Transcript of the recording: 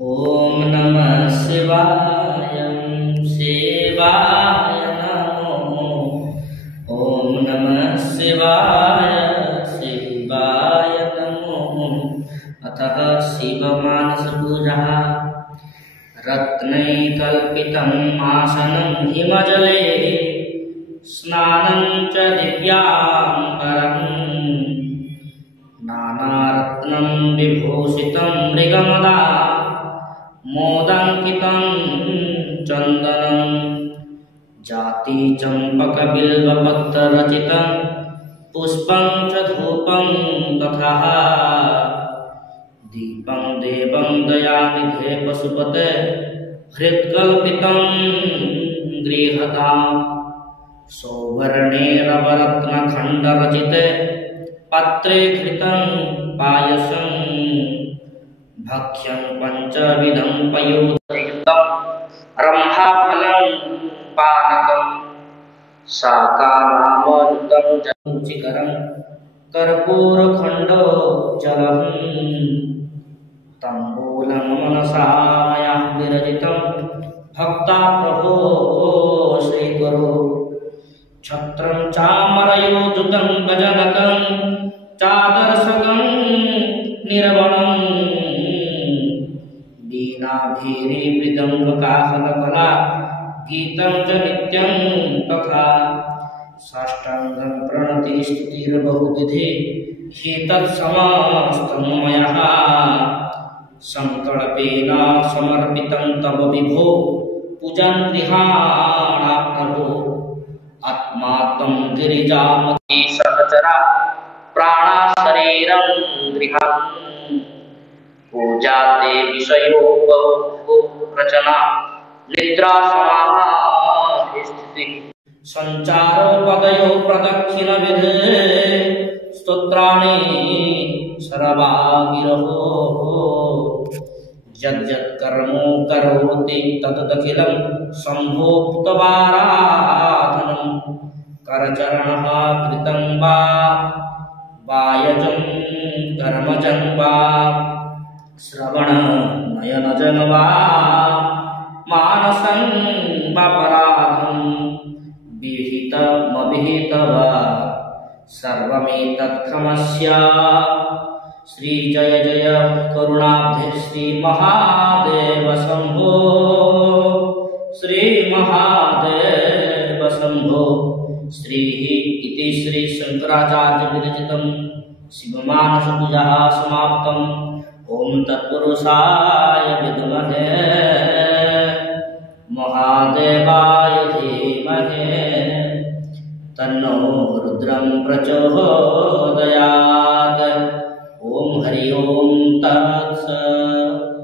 ओम नमः शिवाय शिवाय नमो। ओम नमः शिवाय शिवाय नमो। अतः शिवमानसपूजा रत्नैकल्पितम् आसनं हिमजले स्नानं च दिव्याम्बरम् नानारत्नं विभूषितं मृगमदा मोदाङ्कितं चन्दनं जाति चम्पकबिल्वपत्ररचितं पुष्पं च धूपं तथा दीपं देवं दयानिधे पशुपते हृत्कल्पितं गृहताम् सौवर्णे नवरत्नखण्डरचिते पात्रे घृतं पायसं भक्ष्यं पञ्चविधं पयोयुक्तं रम्भाफलं पानकं शाकानामयुतं रुचिकरं कर्पूरखण्डो जलम् तम्बूलं मनसा मया विरचितं भक्ता प्रभो श्रीकुरु छत्रं चामरयोजुतं गजनकं चादर्शकं निर्वणं वीणाभीरिमृदङ्गकाहलकला गीतं च नित्यं तथा साष्टाङ्गं प्रणतिस्तुतिर्बहुविधि हि तत्समस्तं मयः संकल्पेन समर्पितं तव विभो पूजन् गृहाणा प्रभो आत्मा त्वं गिरिजामती सहचरा प्राणा शरीरं गृहम् पूजा ते विषयो बहु रचना निद्रा समाधिस्थितिः संचारो पदयो प्रदक्षिण विधे स्तोत्राणि सर्वा गिरहो यद्यत्कर्मो करोति तदखिलं शम्भोक्तवाराधनं करचरणः कृतं वा वायजं कर्मजं वा श्रवणनयनजं वा मानसं वापराधं विहितमविहित वा सर्वमेतत्क्षमस्य श्री जय जय करुणाब्धे श्री महादेव शंभो श्री महादेव शंभो श्री इति श्री शंकराचार्य विरचितं शिवमानसपूजा समाप्तम्। ओम तत्पुरुषाय विद्महे महादेवाय धीमहि तन्नो रुद्रं प्रचोदयात्। ओम हरि ओम तत्सत्।